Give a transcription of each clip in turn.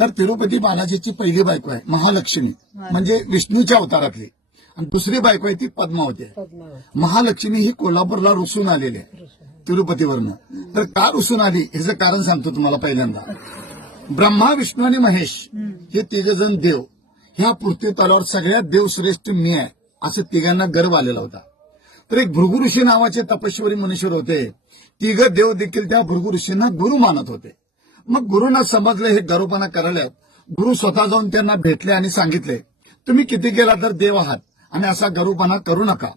तर तिरुपती बालाजीची पहिली बायको आहे महालक्ष्मी, म्हणजे विष्णूच्या अवतारातली, आणि दुसरी बायको आहे ती पद्मावती आहे. महालक्ष्मी ही कोल्हापूरला रुसून आलेली आहे तिरुपतीवरनं. तर का रुसून आली ह्याचं कारण सांगतो तुम्हाला. पहिल्यांदा ब्रह्मा, विष्णू आणि महेश हे तिघजण देव, ह्या पृथ्वी तलावर सगळ्यात देवश्रेष्ठ मी आहे असं तिघांना गर्व आलेला होता. तर एक भृगु ऋषी नावाचे तपस्वी मनुष्य होते. तिघ देव देखील त्या भृगु ऋषींना गुरु मानत होते. मग गुरुंना समजले हे गर्वपणा करायला. गुरु स्वतः जाऊन त्यांना भेटले आणि सांगितले, तुम्ही किती केला तर देव आहात आणि असा गर्वपणा करू नका.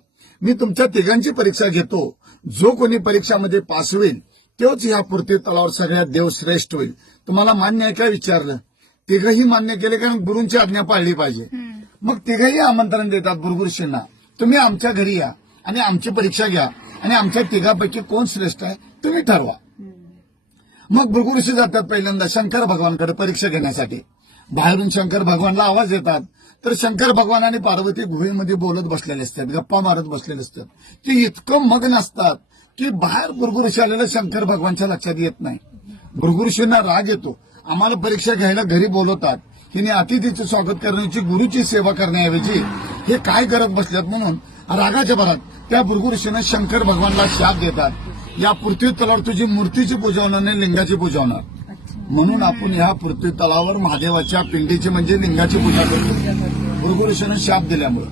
मी तुमच्या तिघांची परीक्षा घेतो. जो कोणी परीक्षामध्ये पास होईल तोच ह्या पृथ्वी तलावर सगळ्यात देवश्रेष्ठ होईल. तुम्हाला मान्य आहे काय विचारलं. तिघही मान्य केले, कारण गुरूंची आज्ञा पाळली पाहिजे. मग तिघही आमंत्रण देतात भृगु ऋषींना, तुम्ही आमच्या घरी या आणि आमची परीक्षा घ्या आणि आमच्या तिघापैकी कोण श्रेष्ठ आहे तुम्ही ठरवा. मग भृगु ऋषी जातात पहिल्यांदा शंकर भगवानकडे परीक्षा घेण्यासाठी. बाहेरून शंकर भगवानला आवाज देतात. तर शंकर भगवान आणि पार्वती गुहेमध्ये बोलत बसलेले असतात, गप्पा मारत बसलेले असतात. ते इतकं मग्न असतात की बाहेर भृगु ऋषी आलेलं शंकर भगवानच्या लक्षात येत नाही. भृगु ऋषींना राग येतो. आम्हाला परीक्षा घ्यायला घरी बोलवतात, हिने अतिथीचे स्वागत करण्याची, गुरुची सेवा करण्याऐवजी हे काय करत बसल्यात. म्हणून रागाच्या भरात त्या भृगु ऋषीने शंकर भगवानला शाप देतात, या पृथ्वी तलावर तुझी मूर्तीची पूजा होणार नाही, लिंगाची पूजा होणार. म्हणून आपण ह्या पृथ्वी तलावर महादेवाच्या पिंडीची म्हणजे लिंगाची पूजा करतो भृगु ऋषीने शाप दिल्यामुळे.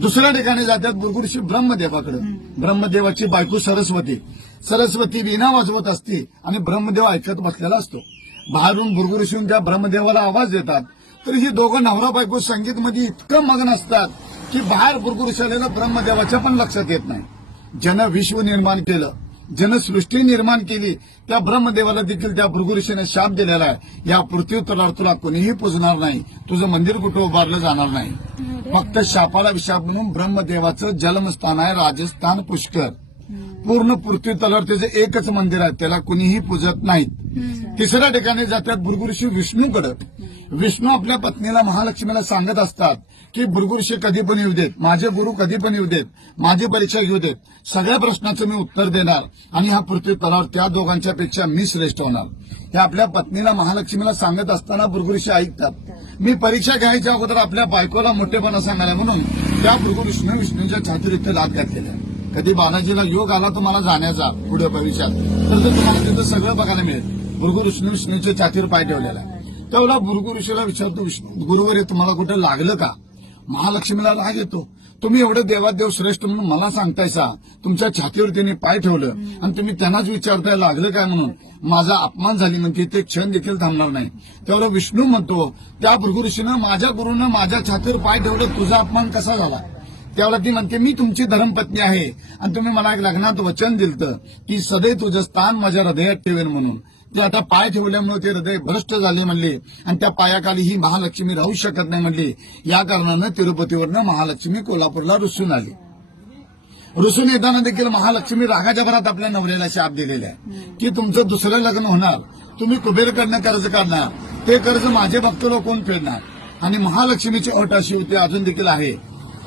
दुसऱ्या ठिकाणी जातात भृगु ऋषी ब्रह्मदेवाकडे. ब्रह्मदेवाची बायको सरस्वती वीणा वाजवत असते आणि ब्रह्मदेव ऐकत बसलेला असतो. बाहेरून भृगु ऋषी त्या ब्रह्मदेवाला आवाज देतात. तर ही दोघं नवरा बायको संगीतमध्ये इतकं मग्न असतात की बाहेर भृगु ऋषी आलेलं ब्रह्मदेवाच्या पण लक्षात येत नाही. जन विश्व निर्माण केलं, जनसृष्टी निर्माण केली, त्या ब्रह्मदेवाला देखील त्या भृगु ऋषीने शाप दिलेला आहे, या पृथ्वी तलावर तुला कोणीही पूजणार नाही, तुझं मंदिर कुठं उभारलं जाणार नाही. फक्त शापाला विशाप म्हणून ब्रह्मदेवाचं जन्मस्थान आहे राजस्थान पुष्कर. पूर्ण पृथ्वी तलावर त्याचं एकच मंदिर आहे, त्याला कुणीही पूजत नाहीत. तिसऱ्या ठिकाणी जातात भृगु ऋषी विष्णूकडे. विष्णू आपल्या पत्नीला महालक्ष्मीला सांगत असतात की भृगु ऋषी कधी पण येऊ देत, माझे गुरु कधी पण येऊ देत, माझी परीक्षा घेऊ देत, सगळ्या प्रश्नाचं मी उत्तर देणार आणि ह्या पृथ्वी तलावर त्या दोघांच्या पेक्षा मी श्रेष्ठ होणार. हे आपल्या पत्नीला महालक्ष्मीला सांगत असताना भृगु ऋषी ऐकतात. मी परीक्षा घ्यायच्या अगोदर आपल्या बायकोला मोठेपणा सांगायला म्हणून त्या भृगु ऋषीने विष्णूच्या छातीवर इथे लाद घातलेल्या. कधी बालाजीला योग आला तुम्हाला जाण्याचा पुढे भविष्यात, तर तुम्हाला तिथं सगळं बघायला मिळेल. भृगु विष्णूच्या छातीवर पाय ठेवलेला आहे. तेवढा भृगु ऋषीला विचारतो, गुरुवर तुम्हाला कुठं लागलं का. महालक्ष्मीला राग येतो. तुम्ही एवढं देवादेव श्रेष्ठ म्हणून मला सांगतायसा, तुमच्या छातीवर त्यांनी पाय ठेवलं आणि तुम्ही त्यांनाच विचारताय लागलं काय म्हणून. माझा अपमान झाली म्हणते, ते क्षण देखील थांबणार नाही. तेवढा विष्णू म्हणतो, त्या भृगु ऋषीनं माझ्या गुरुनं माझ्या छातीवर पाय ठेवलं, तुझा अपमान कसा झाला. त्यावेळेला ती म्हणते, मी तुमची धर्मपत्नी आहे आणि तुम्ही मला एक लग्नात वचन दिलतं की सदैव तुझं स्थान माझ्या हृदयात ठेवेन म्हणून. ते आता पाय ठेवल्यामुळे ते हृदय भ्रष्ट झाले म्हणले आणि त्या पायाखाली ही महालक्ष्मी राहू शकत नाही म्हणली. या कारणानं तिरुपतीवरनं महालक्ष्मी कोल्हापूरला रुसून आली. रुसून येताना देखील महालक्ष्मी रागाच्या भरात आपल्या नवऱ्याला शाप दिलेला आहे की तुमचं दुसरं लग्न होणार, तुम्ही कुबेरकडनं कर्ज काढणार, ते कर्ज माझे भक्त लोक कोण फेडणार. आणि महालक्ष्मीची अट अशी होती, अजून देखील आहे,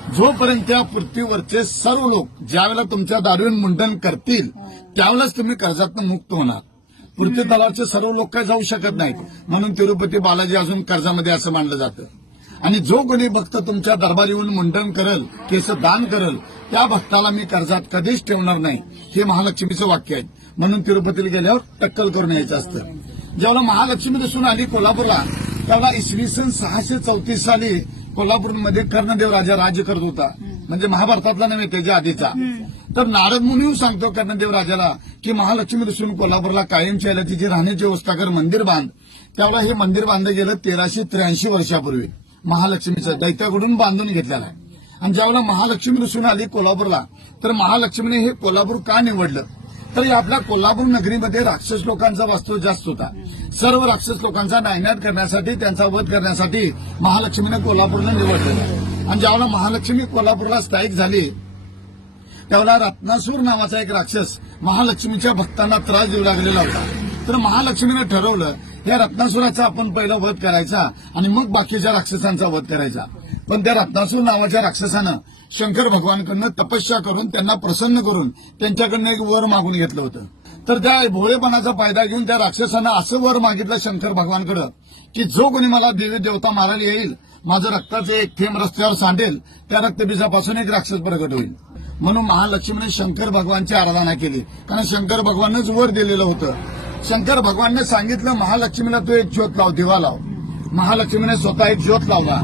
जोपर्यंत त्या पृथ्वीवरचे सर्व लोक ज्यावेळेला तुमच्या दारूवर मुंडन करतील त्यावेळेस तुम्ही कर्जातून मुक्त होणार. पृथ्वी तलावरचे सर्व लोक काय जाऊ शकत नाहीत. म्हणून तिरुपती बालाजी अजून कर्जामध्ये असं मानलं जातं. आणि जो कोणी भक्त तुमच्या दरबार येऊन मुंडन करल, केस दान करल, त्या भक्ताला मी कर्जात कधीच ठेवणार नाही, हे महालक्ष्मीचं वाक्य आहे. म्हणून तिरुपतीला गेल्यावर टक्कल करून यायचं असतं. जेव्हा महालक्ष्मी दिसून आली कोल्हापूरला, तेव्हा इसवी सन 634 साली कोल्हापूरमध्ये कर्णदेव राजा राज्य करत होता. म्हणजे महाभारतातला नव्हे, त्याच्या आधीचा. तर नारद मुनी सांगतो कर्णदेव राजाला की महालक्ष्मी दिसून कोल्हापूरला कायमची यायला तिची राहण्याची व्यवस्था कर, मंदिर बांध. त्यावेळेला हे मंदिर बांधलं गेलं 1383 वर्षापूर्वी. महालक्ष्मीचं दैत्याकडून बांधून घेतलेलं आहे. आणि ज्यावेळेला महालक्ष्मी दिसून आली कोल्हापूरला, तर महालक्ष्मीने हे कोल्हापूर का निवडलं, तर आपल्या कोल्हापूर नगरीमध्ये राक्षस लोकांचा वास्तव जास्त होता. सर्व राक्षस लोकांचा नायनाट करण्यासाठी, त्यांचा वध करण्यासाठी महालक्ष्मीने कोल्हापूरला निवडलेलं. आणि ज्यावेळेला महालक्ष्मी कोल्हापूरला स्थायिक झाली, त्यावेळेला रत्नासूर नावाचा एक राक्षस महालक्ष्मीच्या भक्तांना त्रास देऊ लागलेला होता. तर महालक्ष्मीने ठरवलं, या रत्नासुराचा आपण पहिला वध करायचा आणि मग बाकीच्या राक्षसांचा वध करायचा. पण त्या रत्नासूर नावाच्या राक्षसानं शंकर भगवानकडनं तपस्या करून त्यांना प्रसन्न करून त्यांच्याकडनं एक वर मागून घेतलं होतं. तर त्या भोळेपणाचा फायदा घेऊन त्या राक्षसानं असं वर मागितलं शंकर भगवानकडं की जो कोणी मला देवी देवता मारायला येईल, माझं रक्ताचं एक थेंब रस्त्यावर सांडेल, त्या रक्तबीजापासून एक राक्षस प्रगट होईल. म्हणून महालक्ष्मीने शंकर भगवानची आराधना केली, कारण शंकर भगवानच वर दिलेलं होतं. शंकर भगवानने सांगितलं महालक्ष्मीला तू एक ज्योत लाव, दिवा लाव. महालक्ष्मीने स्वतः एक ज्योत लावला.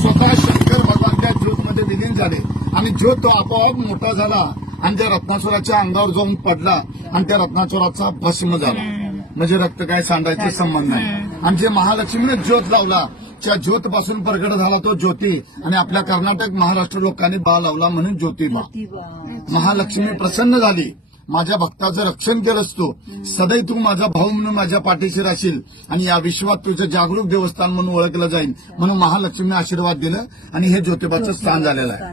स्वतः शंकर भगवान त्या ज्योतमध्ये विलीन झाले आणि ज्योत तो आपोआप मोठा झाला आणि त्या रत्नासुराच्या अंगावर जाऊन पडला आणि त्या रत्नासुराचा भस्म झाला. म्हणजे रक्त काय सांडायचा संबंध नाही. आणि जे महालक्ष्मीने ज्योत लावला त्या ज्योत पासून प्रगट झाला तो ज्योती, आणि आपल्या कर्नाटक महाराष्ट्र लोकांनी बा लावला म्हणून ज्योतिबा. महालक्ष्मी प्रसन्न झाली, माझ्या भक्ताचं रक्षण केलंस तू, सदैव तू माझा भाऊ म्हणून माझ्या पाठीशी राहशील आणि या विश्वात तुझं जागरूक देवस्थान म्हणून ओळखलं जाईल. म्हणून महालक्ष्मीने आशीर्वाद दिलं आणि हे ज्योतिबाचं स्थान झालेलं आहे.